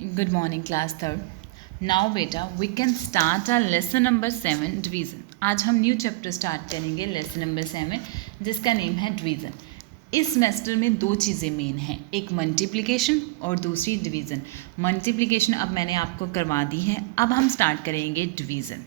Good morning, class third. Now बेटा we can start our lesson number 7 division. आज हम new chapter start करेंगे lesson number 7 जिसका name है डिवीज़न. इस सेमेस्टर में दो चीज़ें मेन हैं, एक मल्टीप्लिकेशन और दूसरी डिवीज़न. मल्टीप्लिकेशन अब मैंने आपको करवा दी है, अब हम स्टार्ट करेंगे division.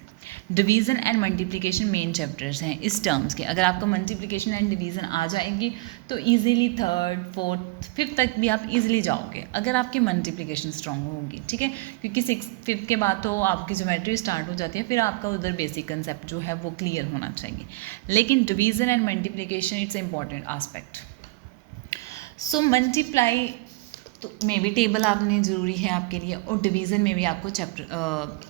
Division and multiplication main chapters हैं इस टर्म्स के. अगर आपको मल्टीप्लिकेशन एंड डिवीज़न आ जाएगी तो इजीली थर्ड फोर्थ फिफ्थ तक भी आप इजीली जाओगे अगर आपकी मल्टीप्लिकेशन स्ट्रांग होगी. ठीक है, क्योंकि सिक्स फिफ्थ के बाद तो आपकी ज्योमेट्री स्टार्ट हो जाती है, फिर आपका उधर बेसिक कंसेप्ट जो है वो क्लियर होना चाहिए. लेकिन division and multiplication it's important aspect. So multiply तो में भी टेबल आपने ज़रूरी है आपके लिए, और डिवीज़न में भी आपको चैप्टर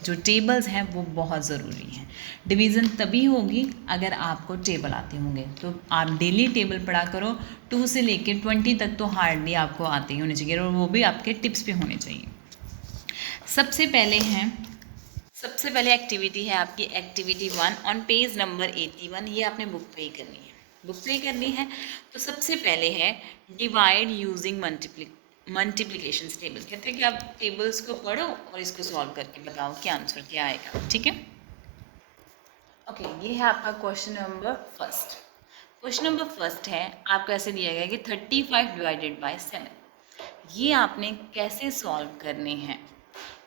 जो टेबल्स हैं वो बहुत ज़रूरी हैं. डिवीज़न तभी होगी अगर आपको टेबल आते होंगे. तो आप डेली टेबल पढ़ा करो, 2 से लेकर 20 तक तो हार्डली आपको आते ही होने चाहिए, और वो भी आपके टिप्स पे होने चाहिए. सबसे पहले एक्टिविटी है आपकी एक्टिविटी 1 ऑन पेज नंबर 81. ये आपने बुक पे ही करनी है, तो सबसे पहले है डिवाइड यूजिंग मल्टीप्लिकेशन टेबल. कहते हैं कि आप टेबल्स को पढ़ो और इसको सॉल्व करके बताओ कि आंसर क्या आएगा. ठीक है, ओके. ये है आपका question number first. Question number first है आपका ऐसे दिया गया कि 35 डिवाइडेड बाय 7. ये आपने कैसे सॉल्व करने हैं,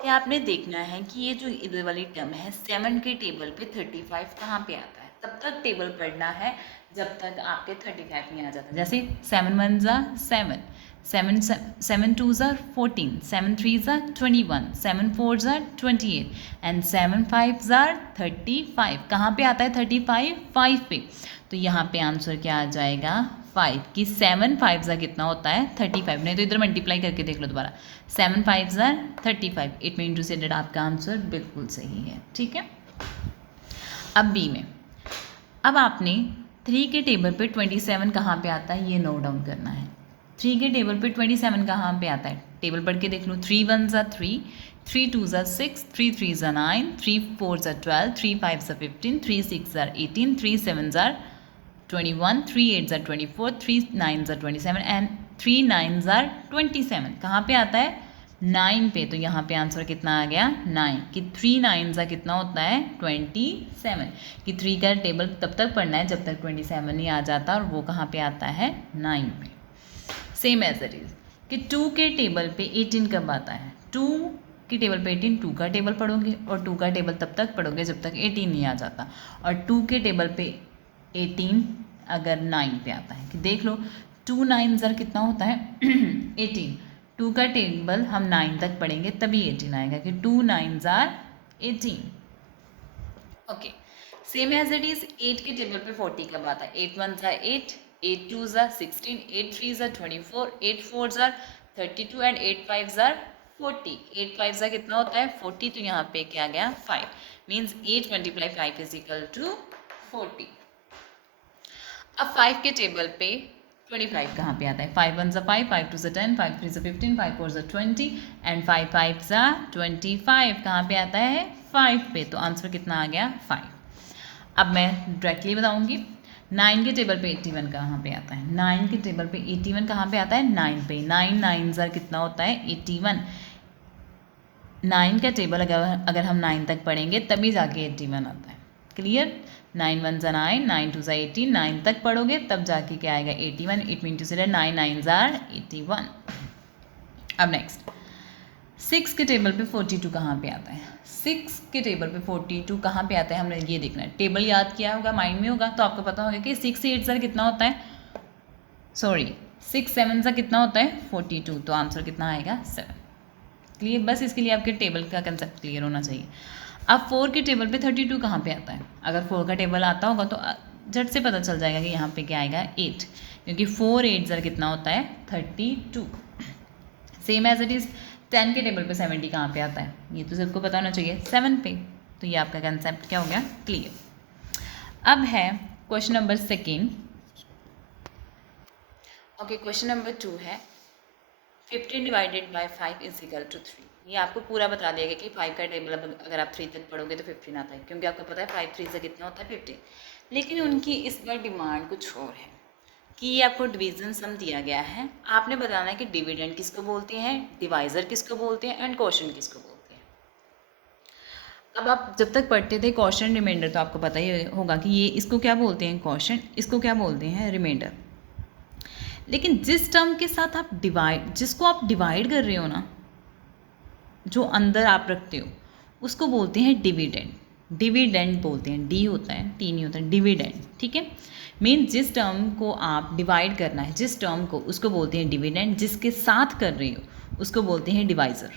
ये आपने देखना है कि ये जो इधर वाली टर्म है 7 के टेबल पे 35 कहाँ पे आता है. तब तक टेबल पढ़ना है जब तक आपके 35 नहीं आ जाता. जैसे 7 1 ज़ा 7, 7 2 ज़ा 14, 7 3 ज़ा 21, 7 4 ज़ा 28 एंड 7 5 ज़ा 35. कहाँ पे आता है 35? 5 पे. तो यहाँ पे आंसर क्या आ जाएगा 5. कि 7 5 ज़ा कितना होता है 35. नहीं तो इधर मल्टीप्लाई करके देख लो दोबारा. 7 5 ज़ा 35. इट मीन टू से डेट आपका आंसर बिल्कुल सही है. ठीक है, अब बी में अब आपने 3 के टेबल पे 27 कहाँ पे आता है ये नोट डाउन करना है. 3 के टेबल पे 27 कहाँ पे आता है, टेबल पढ़ के देख लो. 3 1 ज़ा 3, 3 2 ज़ा 6, 3 3 ज़ा 9, 3 4 ज़ा 12, 3 5 ज़ा 15, 3 6 ज़ा 18, 3 7 ज़ा 21, 3 8 ज़ा 24, 3 9 ज़ा 27 एंड 3 9 ज़ा 27. कहाँ पे आता है 9 पे. तो यहाँ पे आंसर कितना आ गया 9. कि 3 9 ज़ा कितना होता है 27. कि 3 का टेबल तब तक पढ़ना है जब तक 27 नहीं आ जाता, और वो कहाँ पे आता है 9 पे. सेम एज इट इज़ कि 2 के टेबल पे 18 कब आता है. 2 की टेबल पे 18, 2 का टेबल पढ़ोगे, और 2 का टेबल तब तक पढ़ोगे जब तक 18 नहीं आ जाता. और 2 के टेबल पे 18 अगर 9 पे आता है, कि देख लो 2 9 ज़र कितना होता है 18. 2 का टेबल हम 9 तक पढ़ेंगे तभी 18 आएगा, कि 2 9 ज़ार 18. Okay, same as it is 8 के टेबल पे 40 कब आता है. 8 1 ज़ा 8, 8 2 ज़ा 16, 8 3 ज़ा 24, 8 4 ज़ा 32 एंड 8 5 ज़ा 40. 8 5 ज़ा कितना होता है 40. तो यहाँ पे क्या गया 5. Means 8 multiply 5 is equal to 40. अब 5 के टेबल पे 25 कहाँ पे आता है. 5 1 ज़ा 5, 5 2 ज़ा 10, 5 3 ज़ा 15, 5 4 ज़ा 20 एंड 5 5 ज़ा 25. कहाँ पे आता है 5 पे. तो आंसर कितना आ गया 5. अब मैं डायरेक्टली बताऊंगी. 9 के टेबल पे 81 कहाँ पे आता है. 9 के टेबल पे 81 कहाँ पे आता है 9 पे. 9 9 ज़ा कितना होता है 81. 9 का टेबल अगर हम 9 तक पढ़ेंगे तभी जाके 81 आता है. क्लियर. 9 1 ज़ा 9, 9 2 ज़ा 18, 9 तक पढ़ोगे तब जाके क्या आएगा 81. इट मीन टू से 9 9 ज़ा 81. अब नेक्स्ट 6 के टेबल पे 42 कहाँ पे आता है. 6 के टेबल पे 42 कहाँ पे आता है हमने ये देखना है. टेबल याद किया होगा, माइंड में होगा, तो आपको पता होगा कि 6 8 ज़ा कितना होता है, सॉरी 6 7 ज़ा कितना होता है 42. तो आंसर कितना आएगा 7. क्लियर. बस इसके लिए आपके टेबल का कंसेप्ट क्लियर होना चाहिए. अब 4 के टेबल पे 32 कहाँ पे आता है. अगर 4 का टेबल आता होगा तो झट से पता चल जाएगा कि यहाँ पे क्या आएगा 8, क्योंकि 4 8 ज़रा कितना होता है 32. सेम एज इट इज़ 10 के टेबल पे 70 कहाँ पे आता है, ये तो सबको पता होना चाहिए 7 पे. तो ये आपका कंसेप्ट क्या हो गया क्लियर. अब है question number second. Okay, question number 2 है 15 divided by 5 is equal to 3. ये आपको पूरा बता दिया गया कि 5 का टेबल अगर आप 3 तक पढ़ोगे तो 15 आता है, क्योंकि आपको पता है 5 3 से कितना होता है 15. लेकिन उनकी इस बार डिमांड कुछ और है. कि ये आपको डिवीजन सम दिया गया है, आपने बताना है कि डिविडेंड किसको बोलते हैं, डिवाइज़र किसको बोलते हैं एंड क्वोशंट किसको बोलते हैं। अब आप जब तक पढ़ते थे क्वोशंट रिमाइंडर तो आपको पता ही होगा कि ये इसको क्या बोलते हैं क्वोशंट, इसको क्या बोलते हैं रिमाइंडर। लेकिन जिस टर्म के साथ आप जिसको आप डिवाइड कर रहे हो ना, जो अंदर आप रखते हो, उसको बोलते हैं डिविडेंड। डिविडेंड बोलते हैं, डी होता है, टी नहीं होता, डिविडेंड, ठीक है। मीन जिस टर्म को आप डिवाइड करना है, जिस टर्म को, उसको बोलते हैं डिविडेंड। जिसके साथ कर रहे हो उसको बोलते हैं डिवाइज़र।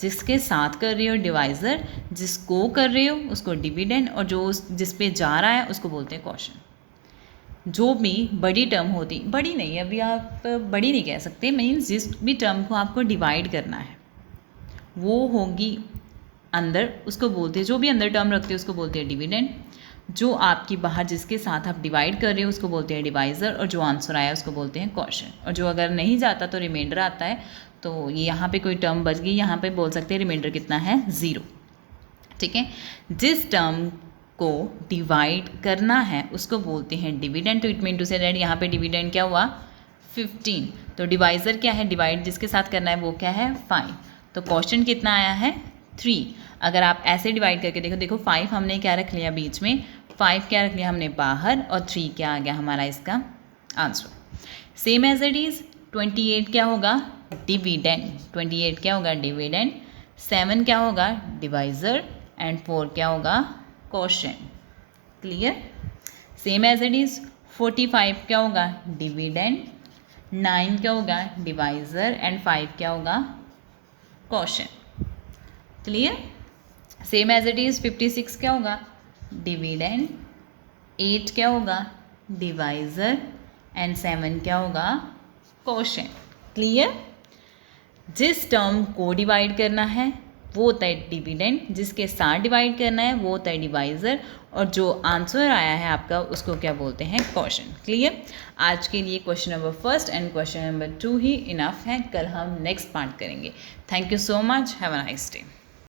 जिसके साथ कर रहे हो डिवाइज़र, जिसको कर रहे हो उसको डिविडेंड, और जो जिस पे जा रहा है उसको बोलते हैं क्वोशंट। जो भी बड़ी टर्म होती, बड़ी नहीं, अभी आप बड़ी नहीं कह सकते, मीन्स जिस भी टर्म को आपको डिवाइड करना है वो होगी अंदर, उसको बोलते हैं, जो भी अंदर टर्म रखते हैं उसको बोलते हैं डिविडेंड। जो आपकी बाहर जिसके साथ आप डिवाइड कर रहे हो उसको बोलते हैं डिवाइज़र, और जो आंसर आया उसको बोलते हैं क्वोशंट। और जो अगर नहीं जाता तो रिमाइंडर आता है, तो यहाँ पे कोई टर्म बच गई, यहाँ पे बोल सकते हैं रिमाइंडर कितना है, 0, ठीक है। जिस टर्म को डिवाइड करना है उसको बोलते हैं डिविडेंड। तो it mean to say that यहाँ पे डिविडेंड क्या हुआ, 15। तो डिवाइज़र क्या है, डिवाइड जिसके साथ करना है वो क्या है, 5। तो क्वोशंट कितना आया है, 3। अगर आप ऐसे डिवाइड करके देखो, देखो 5 हमने क्या रख लिया बीच में, 5 क्या रख लिया हमने बाहर, और 3 क्या आ गया हमारा इसका answer. Same as it is 28 क्या होगा, डिविडेंड। 28 क्या होगा, डिविडेंड। 7 क्या होगा, डिवाइज़र, एंड 4 क्या होगा, quotient. Clear. Same as it is 45 क्या होगा, डिविडेंड। 9 क्या होगा, डिवाइज़र, एंड 5 क्या होगा, quotient. Clear. Same as it is 56 क्या होगा, डिविडेंड। 8 क्या होगा, डिवाइज़र, एंड 7 क्या होगा, क्वोशंट। क्लियर। जिस टर्म को डिवाइड करना है वो होता है डिविडेंड, जिसके साथ डिवाइड करना है वो होता है डिवाइज़र, और जो आंसर आया है आपका उसको क्या बोलते हैं, क्वोशंट। क्लियर। आज के लिए question number 1 and question number 2 he enough है, कल हम नेक्स्ट पार्ट करेंगे। Thank you so much, have a nice day.